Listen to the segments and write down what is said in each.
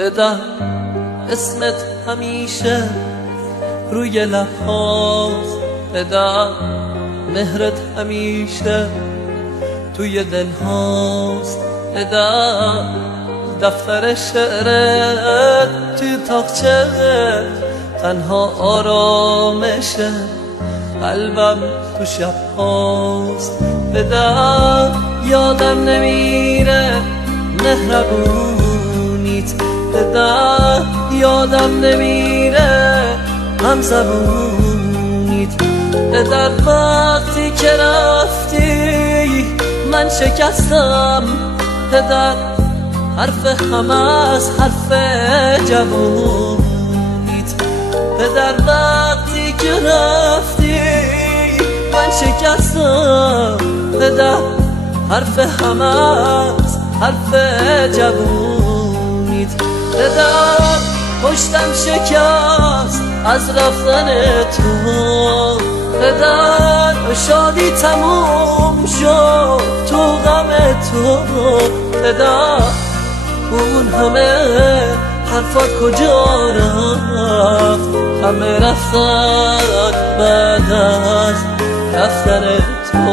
بدم اسمت همیشه روی لبهاست، بدم مهرت همیشه توی دلهاست، بدم دفتر شعرت توی تاقچه تنها آرامشه، قلبم تو شب هاست، بدم یادم نمیره مهربونیت، بدم یادم نمیره همزبونیت، بدم وقتی که رفتی من شکستم، بدم حرف همه از حرف جوونیت، بدم وقتی که رفتی من شکستم، بدم حرف همه از حرف جوونیت، بدم پشتم شکست از رفتن تو، بدم شادی تموم شد تو غم تو، بدم اون همه حرفات کجا رفت، همه رفتن بعد از رفتن تو.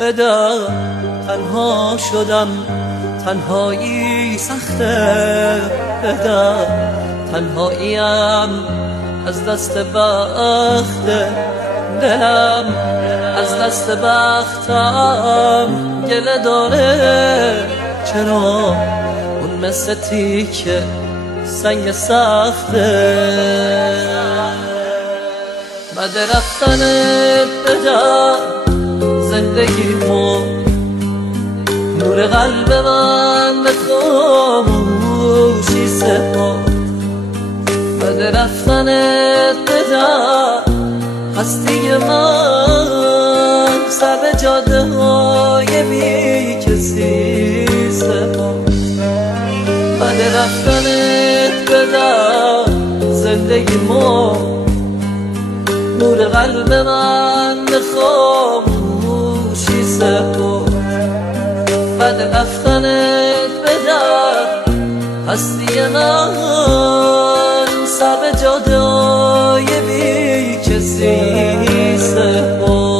بدم تنها شدم، تنهایی سخته، بدم تنهاییم از دست بخت دلم، از دست بختم گله داره، چرا اون مثل تیکه سنگ سخته، بعد رفتنت بدم زندگیمو نور قلب من به خاموشی سپرد، بعد رفتنت بدم هستی من سر به جاده های بی کسی سپرد، بعد رفتنت بدم زندگیمو نور قلب من به خاموشی سپرد، بعد رفتنت بدم هستی من سر به جاده های بی کسی سپرد.